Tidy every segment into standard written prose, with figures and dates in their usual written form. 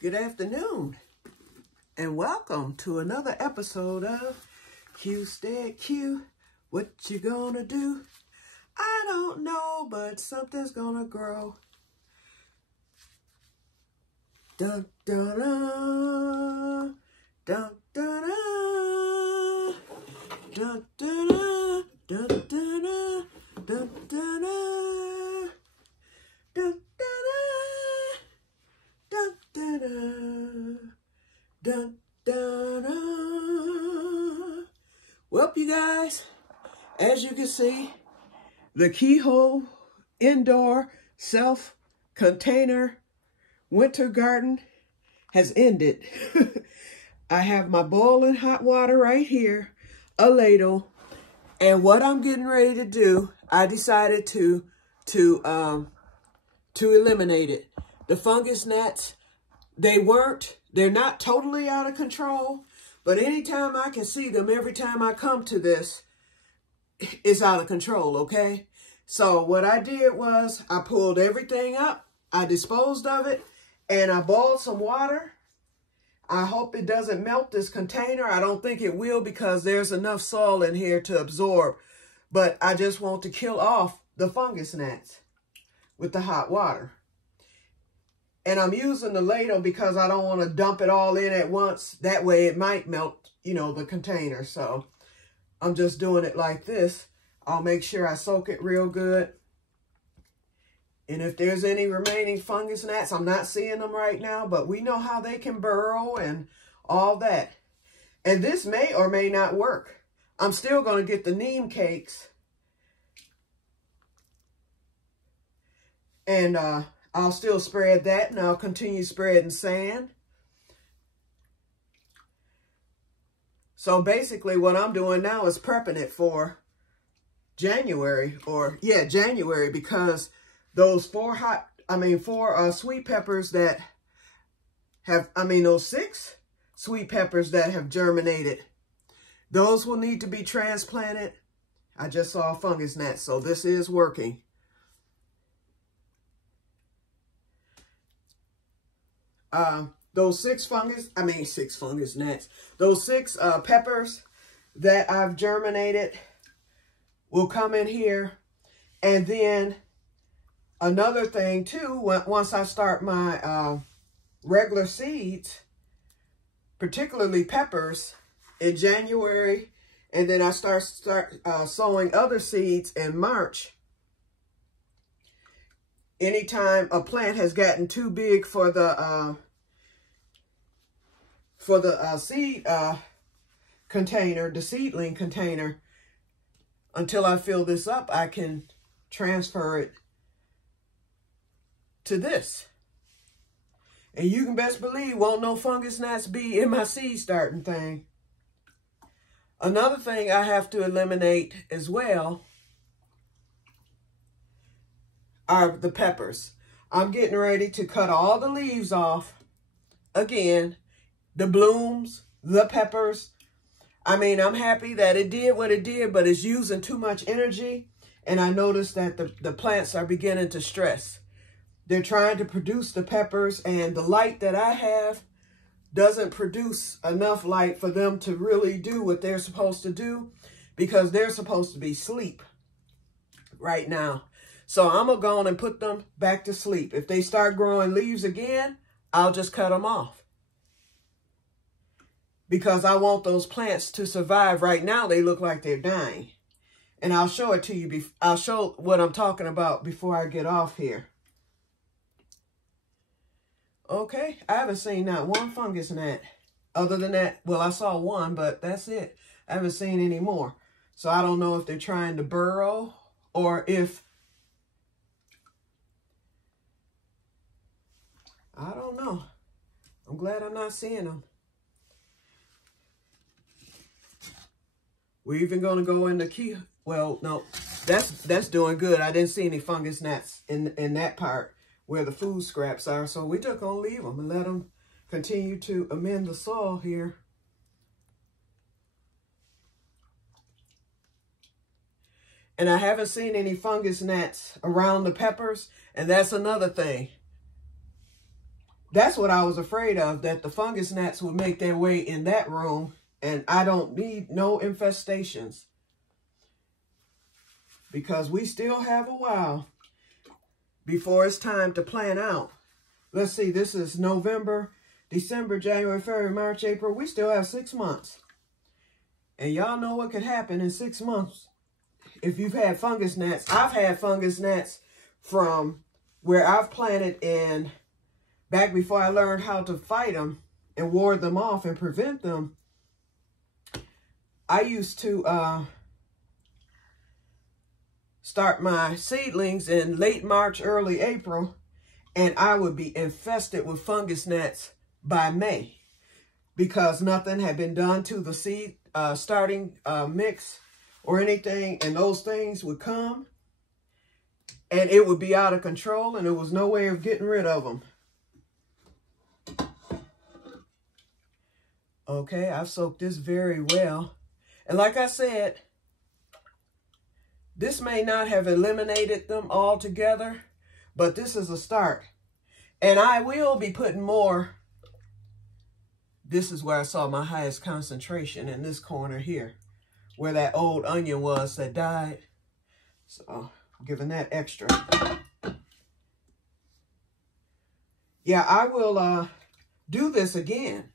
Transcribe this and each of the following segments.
Good afternoon, and welcome to another episode of Que-stead-Que. What you gonna do? I don't know, but something's gonna grow. Dun dun dun, dun dun dun, dun dun dun, dun dun dun, dun dun dun, dun dun dun. Dun, dun, dun. Well, you guys, as you can see, the keyhole indoor self-container winter garden has ended. I have my boiling hot water right here, a ladle, and what I'm getting ready to do, I decided to eliminate it. The fungus gnats, they're not totally out of control, but anytime I can see them, every time I come to this, it's out of control, okay? So what I did was I pulled everything up, I disposed of it, and I boiled some water. I hope it doesn't melt this container. I don't think it will because there's enough soil in here to absorb, but I just want to kill off the fungus gnats with the hot water. And I'm using the ladle because I don't want to dump it all in at once. That way it might melt, the container. So I'm just doing it like this. I'll make sure I soak it real good. And if there's any remaining fungus gnats, I'm not seeing them right now, but we know how they can burrow and all that. And this may or may not work. I'm still going to get the neem cakes. And I'll still spread that, and I'll continue spreading sand. So basically what I'm doing now is prepping it for January, January, because those four sweet peppers that have, those 6 sweet peppers that have germinated, those will need to be transplanted. I just saw a fungus gnat, so this is working. Those 6 fungus gnats, those 6 peppers that I've germinated will come in here. And then another thing too, once I start my regular seeds, particularly peppers, in January, and then I start sowing other seeds in March. Anytime a plant has gotten too big for the seed container, the seedling container, until I fill this up, I can transfer it to this. And you can best believe won't no fungus gnats be in my seed starting thing. Another thing I have to eliminate as well are the peppers. I'm getting ready to cut all the leaves off again. The blooms, the peppers. I'm happy that it did what it did, but it's using too much energy. And I noticed that the plants are beginning to stress. They're trying to produce the peppers, and the light that I have doesn't produce enough light for them to really do what they're supposed to do, because they're supposed to be asleep right now. So I'm going to go on and put them back to sleep. If they start growing leaves again, I'll just cut them off. Because I want those plants to survive. Right now, they look like they're dying. And I'll show it to you. I'll show what I'm talking about before I get off here. Okay, I haven't seen not one fungus gnat. Other than that, well, I saw one, but that's it. I haven't seen any more. So I don't know if they're trying to burrow or if... I don't know. I'm glad I'm not seeing them. We're even going to go in the key. Well, no, that's doing good. I didn't see any fungus gnats in that part where the food scraps are. So we're just going to leave them and let them continue to amend the soil here. And I haven't seen any fungus gnats around the peppers. And that's another thing. That's what I was afraid of, that the fungus gnats would make their way in that room, and I don't need no infestations. Because we still have a while before it's time to plan out. Let's see, this is November, December, January, February, March, April. We still have 6 months. And y'all know what could happen in 6 months if you've had fungus gnats. I've had fungus gnats from where I've planted in, back before I learned how to fight them and ward them off and prevent them. I used to start my seedlings in late March, early April, and I would be infested with fungus gnats by May because nothing had been done to the seed starting mix or anything, and those things would come and it would be out of control, and there was no way of getting rid of them. Okay, I've soaked this very well. And like I said, this may not have eliminated them altogether, but this is a start. And I will be putting more. This is where I saw my highest concentration, in this corner here, where that old onion was that died. So I'm giving that extra. Yeah, I will do this again.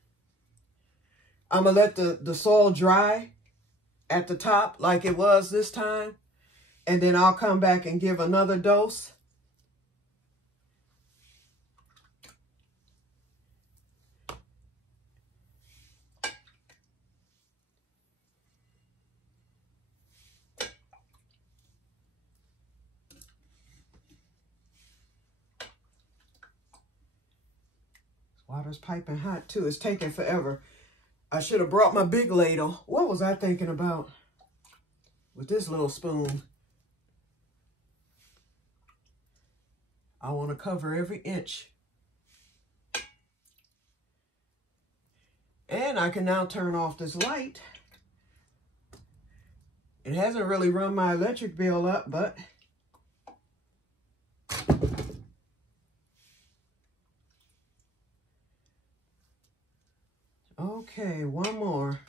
I'm going to let the soil dry at the top like it was this time. And then I'll come back and give another dose. Water's piping hot too. It's taking forever. I should have brought my big ladle. What was I thinking about with this little spoon? I want to cover every inch. And I can now turn off this light. It hasn't really run my electric bill up, but okay, one more.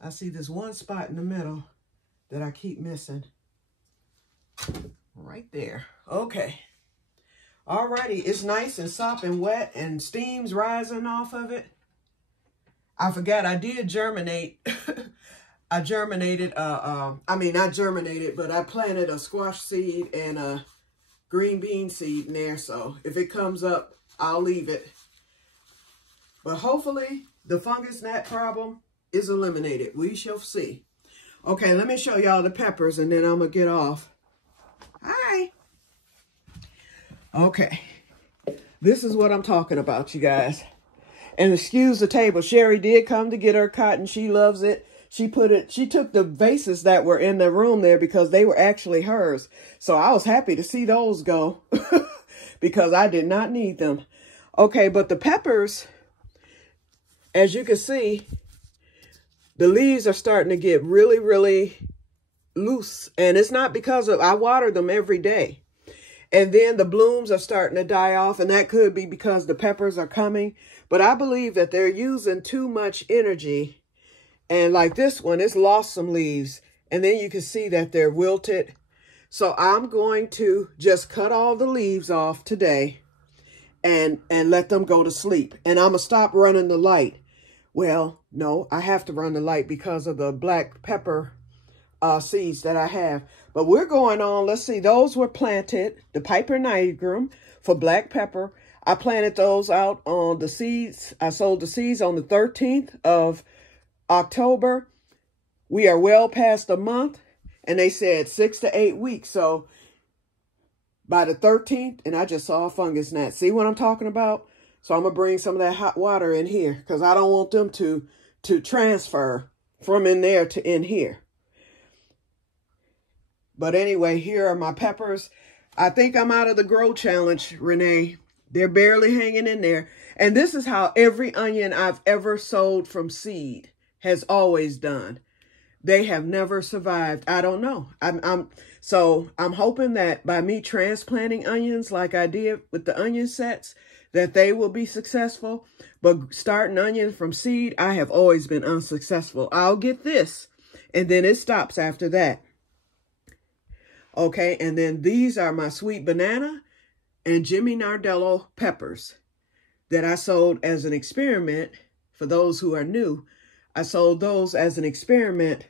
I see this one spot in the middle that I keep missing. Right there. Okay. Alrighty, it's nice and sopping wet and steam's rising off of it. I forgot I did germinate. I germinated, I mean, not germinated, but I planted a squash seed and a green bean seed in there. So if it comes up, I'll leave it. But hopefully the fungus gnat problem is eliminated. We shall see. Okay, let me show y'all the peppers and then I'm going to get off. Hi. Okay, this is what I'm talking about, you guys. And excuse the table. Sherry did come to get her cotton. She loves it. She took the vases that were in the room there because they were actually hers. So I was happy to see those go because I did not need them. Okay, but the peppers, as you can see, the leaves are starting to get really, really loose. And it's not because of, I water them every day. And then the blooms are starting to die off, and that could be because the peppers are coming. But I believe that they're using too much energy. And like this one, it's lost some leaves. And then you can see that they're wilted. So I'm going to just cut all the leaves off today and let them go to sleep. And I'm going to stop running the light. Well, no, I have to run the light because of the black pepper seeds that I have. But we're going on. Let's see. Those were planted. The Piper nigrum for black pepper. I planted those out on the seeds. I sold the seeds on the 13th of October. We are well past a month. And they said 6 to 8 weeks. So by the 13th, and I just saw a fungus gnat. See what I'm talking about? So I'm going to bring some of that hot water in here because I don't want them to transfer from in there to in here. But anyway, here are my peppers. I think I'm out of the grow challenge, Renee. They're barely hanging in there. And this is how every onion I've ever sold from seed has always done. They have never survived. I don't know. So I'm hoping that by me transplanting onions like I did with the onion sets, that they will be successful. But starting onion from seed, I have always been unsuccessful. I'll get this, and then it stops after that. Okay, and then these are my sweet banana and Jimmy Nardello peppers that I sold as an experiment. For those who are new, I sold those as an experiment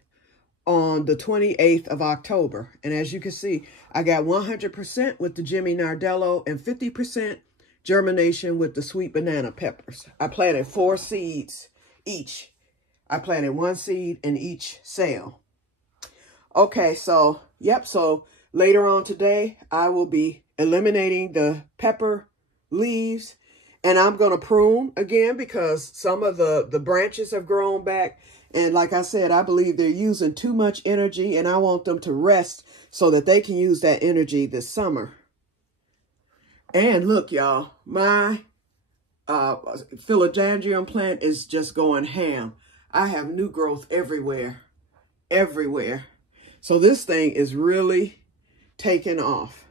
on the 28th of October. And as you can see, I got 100% with the Jimmy Nardello and 50% germination with the sweet banana peppers. I planted 4 seeds each. I planted 1 seed in each cell. Okay, so, yep, so later on today, I will be eliminating the pepper leaves, and I'm going to prune again because some of the branches have grown back. And like I said, I believe they're using too much energy, and I want them to rest so that they can use that energy this summer. And look, y'all, my philodendron plant is just going ham. I have new growth everywhere, everywhere. So this thing is really taking off.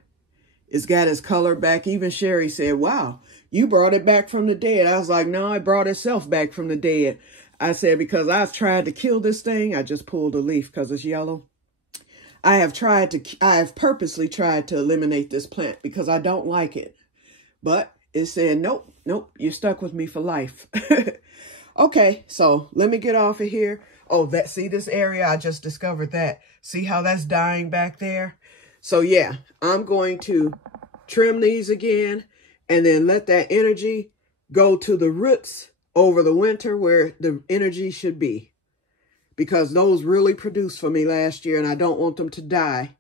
It's got its color back. Even Sherry said, wow, you brought it back from the dead. I was like, no, it brought itself back from the dead. I said, because I've tried to kill this thing. I just pulled a leaf because it's yellow. I have purposely tried to eliminate this plant because I don't like it. But it said, nope, nope, you're stuck with me for life. Okay, so let me get off of here. Oh, see this area? I just discovered that. See how that's dying back there? So yeah, I'm going to trim these again and then let that energy go to the roots over the winter where the energy should be. Because those really produced for me last year, and I don't want them to die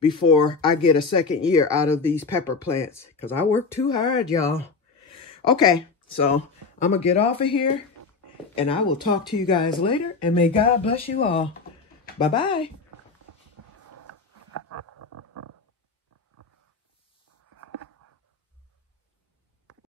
before I get a second year out of these pepper plants. Because I work too hard, y'all. Okay, so I'm going to get off of here, and I will talk to you guys later, and may God bless you all. Bye-bye.